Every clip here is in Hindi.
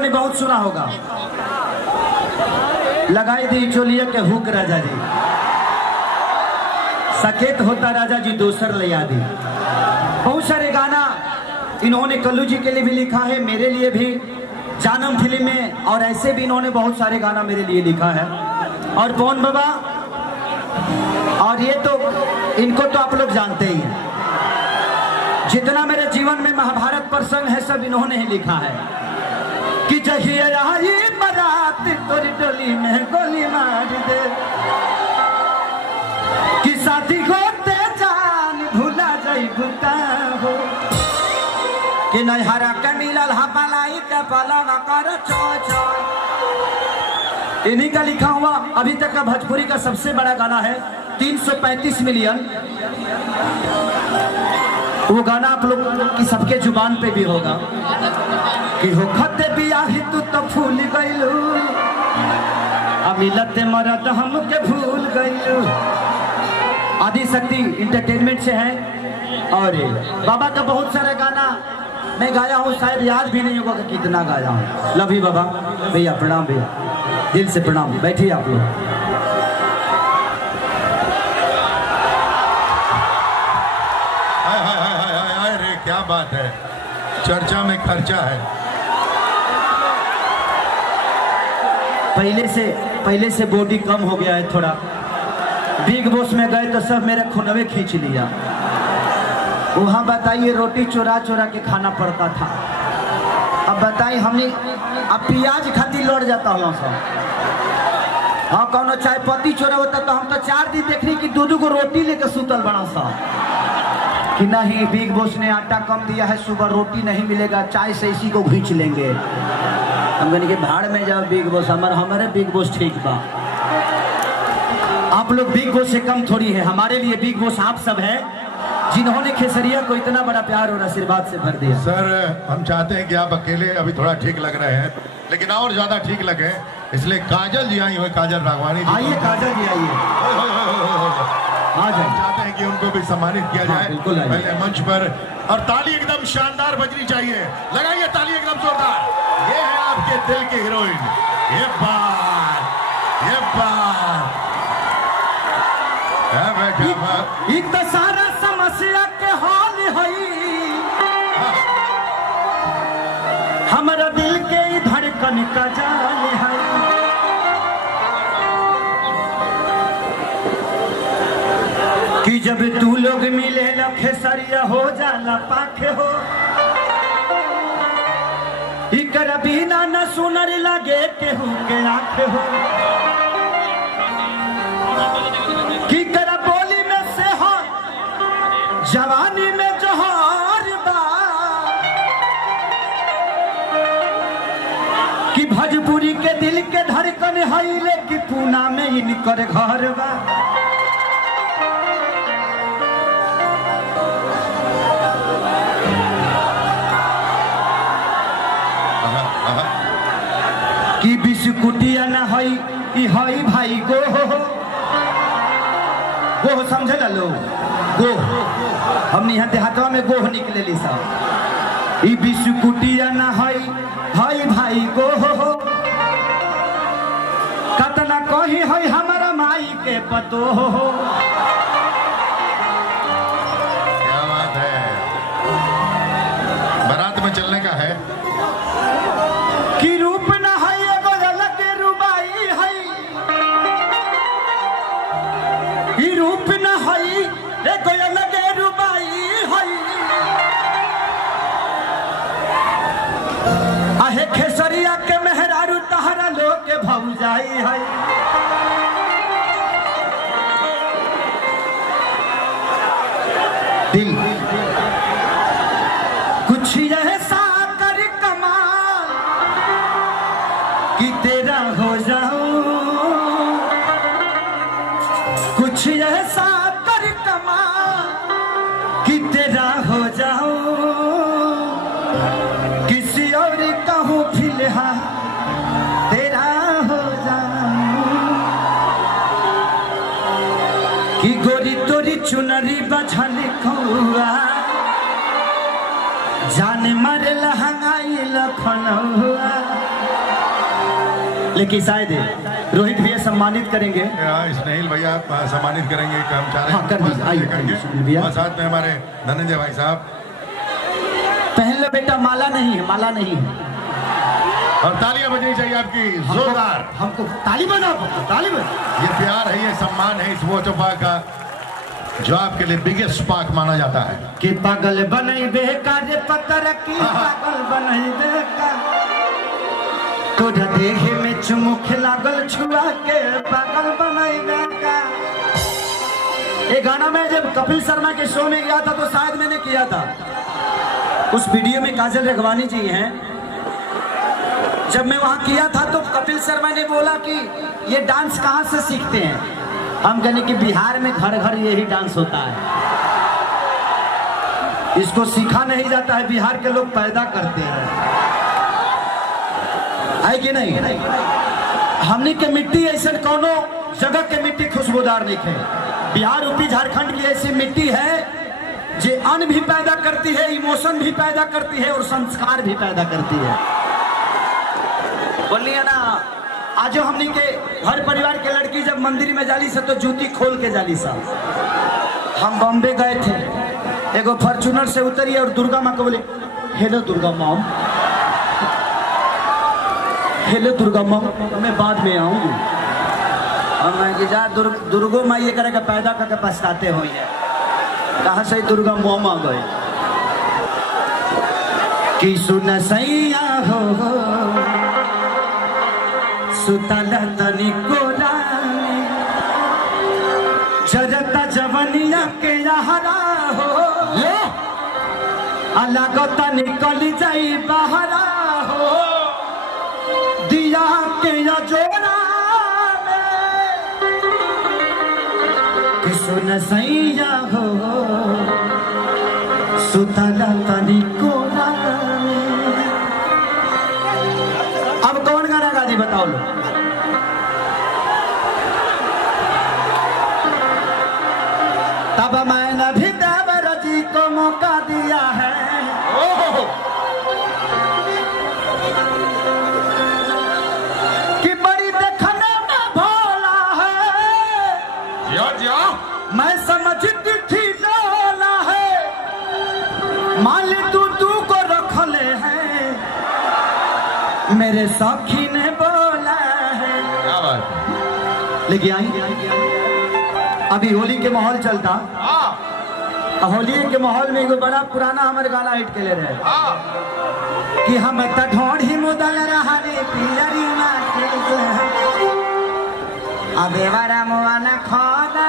ने बहुत सुना होगा, लगाई दी चोलिया के हुक राजा जी, सकेत होता राजा जी दोसर ले यादी। बहुत सारे गाना इन्होंने कल्लू जी के लिए भी लिखा है, मेरे लिए भी, जानम फिल्म में, और ऐसे भी इन्होंने बहुत सारे गाना मेरे लिए लिखा है। और पवन बाबा, और ये तो इनको तो आप लोग जानते ही हैं, जितना मेरे जीवन में महाभारत प्रसंग है सब इन्होंने ही लिखा है कि जहिया आई बारात तोरी डोली में गोली मार दे, कि साथी होते जान भूला जाई भूता हो, कि नैहरा के मिलल हपलाई के पलवा कर चोय चोय। इन्हीं का लिखा हुआ अभी तक का भोजपुरी का सबसे बड़ा गाना है, 335 मिलियन। वो गाना आप लोग की सबके जुबान पे भी होगा कि हो खते बियाही तू तो भूल गइलू, अमिलते मरद हमके भूल गइलू। आदि शक्ति इंटरटेनमेंट से है। और बाबा का बहुत सारा गाना मैं गाया हूँ, शायद याद भी नहीं होगा कि कितना गाया हूँ। लव यू बाबा, भैया प्रणाम, भैया दिल से प्रणाम। बैठिए आप लोग। क्या बात है, चर्चा में खर्चा है। पहले से बॉडी कम हो गया है थोड़ा। बिग बॉस में गए तो सब मेरे खुनवे खींच लिया। वहाँ बताइए रोटी चोरा चोरा के खाना पड़ता था। अब बताइए हमने अब प्याज खाती लौट जाता हूँ सब। हाँ कौनो चाय पत्ती चोरा होता तो हम तो 4 दिन देखने की 2-2 को रोटी लेकर सुतल बना सा कि नहीं बिग बॉस ने आटा कम दिया है, सुबह रोटी नहीं मिलेगा, चाय से इसी को खींच लेंगे। हम कहने के भाड़ में जाओ बिग बॉस, हमारे बिग बॉस ठीक बा। आप लोग बिग बॉस से कम थोड़ी है, हमारे लिए बिग बॉस आप सब है जिन्होंने खेसरिया को इतना बड़ा प्यार और आशीर्वाद से भर दिया। सर हम चाहते हैं कि आप अकेले अभी थोड़ा ठीक लग रहे हैं, लेकिन और ज्यादा ठीक लगे, इसलिए काजल जी आई हुए, काजल राघवानी जी। आइए काजल जी आइए, हम चाहते हैं कि उनको भी सम्मानित किया जाए पहले मंच पर, और ताली एकदम शानदार बजनी चाहिए। लगाइए ताली एकदम जोरदार। ये है आपके दिल की हीरोइन, ये बात एक तो सारा समस्या के हाल है, हमारा दिल के धड़कन का जाल है। कि जब तू लोग मिले खेसरिया हो जाला पाखे हो, इकर बिना न सुनर लगे केहू के आंखें हो, कि कर बोली में से हो जवानी में जोहर बा, कि भोजपुरी के दिल के धड़कन है, कि पूना में इनकर घर बा। कि बिस्कुटिया न हई भाई गोह समझे ला लो, गोह हमने यहाँ देहातवा में गोह निकले ली सब। ई बिस्कुटिया न हई भाई गोह, कतना कही हई हमारा माई के पतो हो। क्या बात है, बारात में चलने का है। कि रूप न है एगो अलग रुबाई है, ई रूप न है एगो अलग रुबाई है। आहे खेसरिया के मेहरारू तहरा लोग के भौजाई है। दिल कुछ ऐसा कर कमाल कि तेरा हो जाऊं, कुछ ऐसा कर कमाल कि तेरा हो जाऊं, किसी और कहूँ फिलहाल तेरा हो जाऊं, कि गोरी तोरी चुनरी बझल कौआ, जान मर लहंगाई लखनऊआ। लेकिन शायद रोहित भैया सम्मानित करेंगे। स्नेहिल भैया सम्मानित करेंगे कर्मचारी। हाँ, कर दीजिए, आइए भैया। और साथ में हमारे धनंजय भाई साहब। पहन लो बेटा, माला नहीं है, माला नहीं है। और तालियां बजनी चाहिए आपकी जोरदार। हमको ताली बजाओ, ताली बजाओ। ये प्यार है, ये सम्मान है इस वोटो पाक का, जो आपके लिए बिगेस्ट पाक माना जाता है। कि पागल बनई बेकार पत्थर की, पागल बनई बेकार तोरा देखे में चुमुख लागल छुआ के, पागल बनई बेकार। ये गाना मैं जब कपिल शर्मा के शो में गया था तो शायद मैंने किया था। उस वीडियो में काजल रघवानी जी हैं। जब मैं वहां किया था तो कपिल शर्मा ने बोला कि ये डांस कहाँ से सीखते हैं। हम कहने कि बिहार में घर घर यही डांस होता है, इसको सीखा नहीं जाता है, बिहार के लोग पैदा करते हैं, है कि नहीं? हमने के मिट्टी ऐसे कोनो जगह के मिट्टी खुशबूदार नहीं है। बिहार, यूपी, झारखंड की ऐसी मिट्टी है जो अन्न भी पैदा करती है, इमोशन भी पैदा करती है और संस्कार भी पैदा करती है। बोलिए ना। आज जो हमने के हर परिवार के लड़की जब मंदिर में जाली से तो जूती खोल के जाली सा। हम बॉम्बे गए थे, एगो फॉर्चूनर से उतरी और दुर्गा माँ को बोले हेलो दुर्गा माँ, हेलो दुर्गा माँ, मैं बाद में आऊंगी। और मैं कि जा दुर्गो माँ ये करेगा पैदा करके पछताते हो, कहाँ से दुर्गा माँ आ गए कि सुन सैया हो सुतला तनी कोरा जरता जवनिया के यहरा हो, अलगता निकल जाई बहरा हो, दिया के जोरा में कि सुन सैया हो सुतला तनी कोरा। अब कौन गाना गा दी बताओ लो। तब मैंने भी देवर जी को मौका दिया है, कि बड़ी देखने में भोला है, मैं समझती थी लोला है, मान तू को रख ले है, मेरे सखी ने बोला है। क्या बात। लेकिन आई अभी होली के माहौल चलता, होली के माहौल में एगो बड़ा पुराना हमारे गाना हिट के ले रहे कि हम ढोढ़ी मुदल रहा रे पियरी अबेवारा मुआना खोदा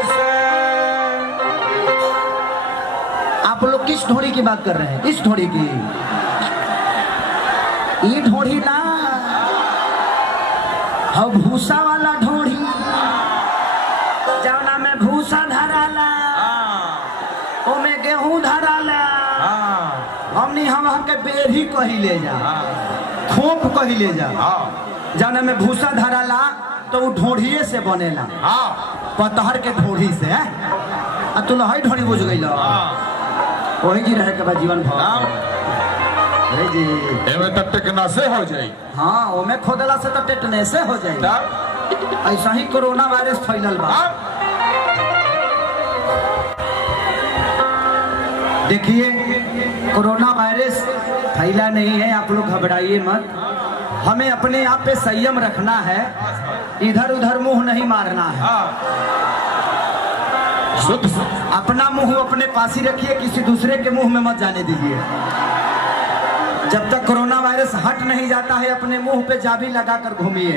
से। आप लोग किस ढोड़ी की बात कर रहे हैं? इस ढोड़ी की? ये ढोड़ी ना, हाँ भूसा वाला ढोड़ी, जवना में भूसा धराला, ओमे गेहूं धराला, हमनी हम के बेरी कही ले जा, खोप कही ले जा, जवना में भूसा धराला तो वो ढोढ़िए से बनेला, पतहर के ढोढ़ी से। आ तू लहई ढोड़ी बुझ गई, वही जी रहे के बाद जीवन भर जी टेटनेसे हो जाए। हाँ, ओमे खोदला से तो टेटनेसे हो जाए। ऐसा ही कोरोना वायरस फैलल बा। देखिए कोरोना वायरस फैला नहीं है, आप लोग घबराइए मत। हमें अपने आप पे संयम रखना है, इधर उधर मुंह नहीं मारना है। अपना मुंह अपने पास ही रखिए, किसी दूसरे के मुंह में मत जाने दीजिए। जब तक कोरोना वायरस हट नहीं जाता है अपने मुंह पे चाबी लगाकर घूमिए।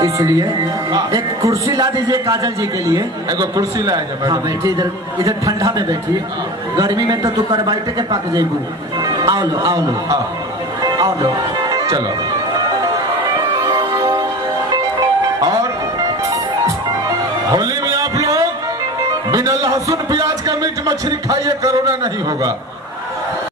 इसलिए एक कुर्सी ला दीजिए काजल जी के लिए। एक कुर्सी लाया जाए। हाँ बैठिए, इधर इधर ठंडा में बैठिए, गर्मी में तो तू कर बैठे के पक जाइबू। आओ लो आओ लो आओ लो, चलो। और होली में आप लोग बिना लहसुन प्याज का मीट मछली खाइए, कोरोना नहीं होगा।